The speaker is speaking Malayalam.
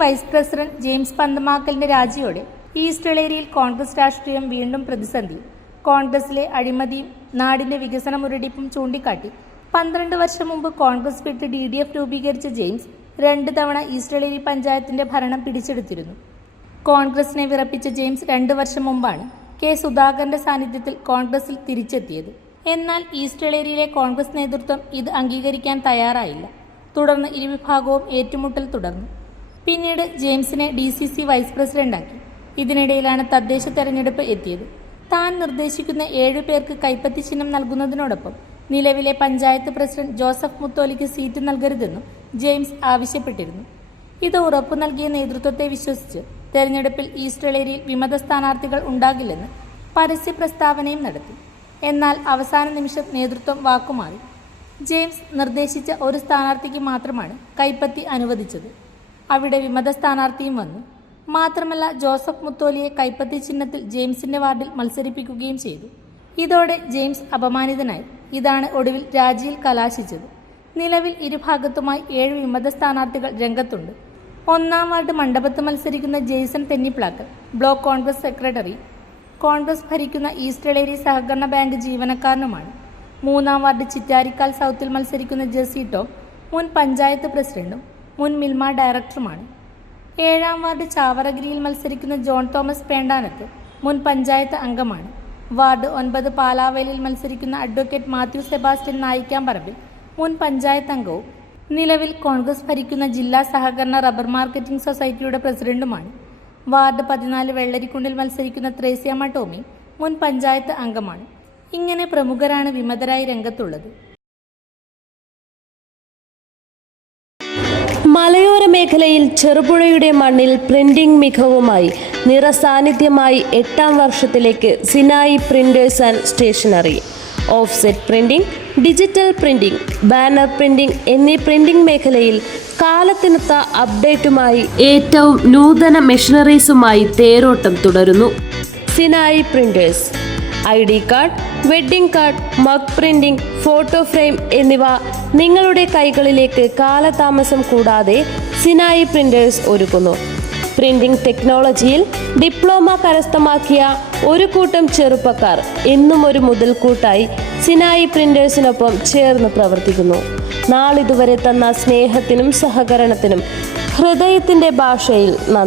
വൈസ് പ്രസിഡന്റ് ജെയിംസ് പന്തമാക്കലിന്റെ രാജിയോടെ ഈസ്റ്റ് എളേരിയിൽ കോൺഗ്രസ് രാഷ്ട്രീയം വീണ്ടും പ്രതിസന്ധി. കോൺഗ്രസിലെ അഴിമതിയും നാടിന്റെ വികസന മുരടിപ്പും ചൂണ്ടിക്കാട്ടി 12 വർഷം മുമ്പ് കോൺഗ്രസ് വിട്ട് DDF രൂപീകരിച്ച ജെയിംസ് 2 തവണ ഈസ്റ്റ് എളേരി പഞ്ചായത്തിന്റെ ഭരണം പിടിച്ചെടുത്തിരുന്നു. കോൺഗ്രസിനെ വിറപ്പിച്ച ജെയിംസ് 2 വർഷം മുമ്പാണ് കെ സുധാകരന്റെ സാന്നിധ്യത്തിൽ കോൺഗ്രസിൽ തിരിച്ചെത്തിയത്. എന്നാൽ ഈസ്റ്റ് എളേരിയിലെ കോൺഗ്രസ് നേതൃത്വം ഇത് അംഗീകരിക്കാൻ തയ്യാറായില്ല. തുടർന്ന് ഇരുവിഭാഗവും ഏറ്റുമുട്ടൽ തുടർന്നു. പിന്നീട് ജെയിംസിനെ DCC വൈസ് പ്രസിഡന്റാക്കി. ഇതിനിടയിലാണ് തദ്ദേശ തെരഞ്ഞെടുപ്പ് എത്തിയത്. താൻ നിർദ്ദേശിക്കുന്ന 7 പേർക്ക് കൈപ്പത്തി ചിഹ്നം നൽകുന്നതിനോടൊപ്പം നിലവിലെ പഞ്ചായത്ത് പ്രസിഡന്റ് ജോസഫ് മുത്തോലിക്ക് സീറ്റ് നൽകരുതെന്നും ജെയിംസ് ആവശ്യപ്പെട്ടിരുന്നു. ഇത് ഉറപ്പു നൽകിയ നേതൃത്വത്തെ വിശ്വസിച്ച് തെരഞ്ഞെടുപ്പിൽ ഈസ്റ്റ് എളേരിയിൽ വിമത സ്ഥാനാർത്ഥികൾ ഉണ്ടാകില്ലെന്ന് പരസ്യ പ്രസ്താവനയും നടത്തി. എന്നാൽ അവസാന നിമിഷം നേതൃത്വം വാക്കുമാറി. ജെയിംസ് നിർദ്ദേശിച്ച ഒരു സ്ഥാനാർത്ഥിക്ക് മാത്രമാണ് കൈപ്പത്തി അനുവദിച്ചത്. അവിടെ വിമത സ്ഥാനാർത്ഥിയും വന്നു. മാത്രമല്ല, ജോസഫ് മുത്തോലിയെ കൈപ്പത്തി ചിഹ്നത്തിൽ ജെയിംസിന്റെ വാർഡിൽ മത്സരിപ്പിക്കുകയും ചെയ്തു. ഇതോടെ ജെയിംസ് അപമാനിതനായി. ഇതാണ് ഒടുവിൽ രാജിയിൽ കലാശിച്ചത്. നിലവിൽ ഇരുഭാഗത്തുമായി 7 വിമത സ്ഥാനാർത്ഥികൾ രംഗത്തുണ്ട്. 1-ാം വാർഡ് മണ്ഡപത്ത് മത്സരിക്കുന്ന Jason Thennipplackal block Congress secretary, Congress ഭരിക്കുന്ന ഈസ്റ്റ് എളേരി സഹകരണ ബാങ്ക് ജീവനക്കാരനുമാണ്. 3-ാം വാർഡ് ചിറ്റാരിക്കാൽ സൗത്തിൽ മത്സരിക്കുന്ന ജെസി ടോം മുൻ പഞ്ചായത്ത് പ്രസിഡന്റും മുൻ മിൽമ ഡയറക്ടറുമാണ്. 7-ാം വാർഡ് ചാവറഗിരിയിൽ മത്സരിക്കുന്ന ജോൺ തോമസ് പേണ്ടാനത്ത് മുൻ പഞ്ചായത്ത് അംഗമാണ്. വാർഡ് 9 പാലാവേലിൽ മത്സരിക്കുന്ന അഡ്വക്കേറ്റ് മാത്യു സെബാസ്റ്റ്യൻ നായിക്കാമ്പറമ്പിൽ മുൻ പഞ്ചായത്ത് അംഗവും നിലവിൽ കോൺഗ്രസ് ഭരിക്കുന്ന ജില്ലാ സഹകരണ റബ്ബർ മാർക്കറ്റിംഗ് സൊസൈറ്റിയുടെ പ്രസിഡന്റുമാണ്. വാർഡ് 14 വെള്ളരിക്കുണ്ടിൽ മത്സരിക്കുന്ന ത്രേസ്യാമ്മ ടോമി മുൻ പഞ്ചായത്ത് അംഗമാണ്. ഇങ്ങനെ പ്രമുഖരാണ് വിമതരായി രംഗത്തുള്ളത്. മലയോര മേഖലയിൽ ചെറുപുഴയുടെ മണ്ണിൽ പ്രിന്റിംഗ് മികവുമായി നിറസാന്നിധ്യമായി 8-ാം വർഷത്തിലേക്ക് Sinai printers and stationery. Offset printing, digital printing, banner printing എന്നീ പ്രിന്റിംഗ് മേഖലയിൽ കാലത്തിനൊത്ത അപ്ഡേറ്റുമായി ഏറ്റവും നൂതന മെഷീനറീസുമായി തേരോട്ടം തുടരുന്നു. Sinai printers ID card, wedding card, mug printing, photo frame എന്നിവ നിങ്ങളുടെ കൈകളിലേക്ക് കാലതാമസം കൂടാതെ സിനായി പ്രിന്റേഴ്സ് ഒരുക്കുന്നു. പ്രിന്റിംഗ് ടെക്നോളജിയിൽ ഡിപ്ലോമ കരസ്ഥമാക്കിയ ഒരു കൂട്ടം ചെറുപ്പക്കാർ എന്നും ഒരു മുതൽക്കൂട്ടായി സിനായി പ്രിന്റേഴ്സിനൊപ്പം ചേർന്ന് പ്രവർത്തിക്കുന്നു. നാളിതുവരെ തന്ന സ്നേഹത്തിനും സഹകരണത്തിനും ഹൃദയത്തിൻ്റെ ഭാഷയിൽ നന്ദി.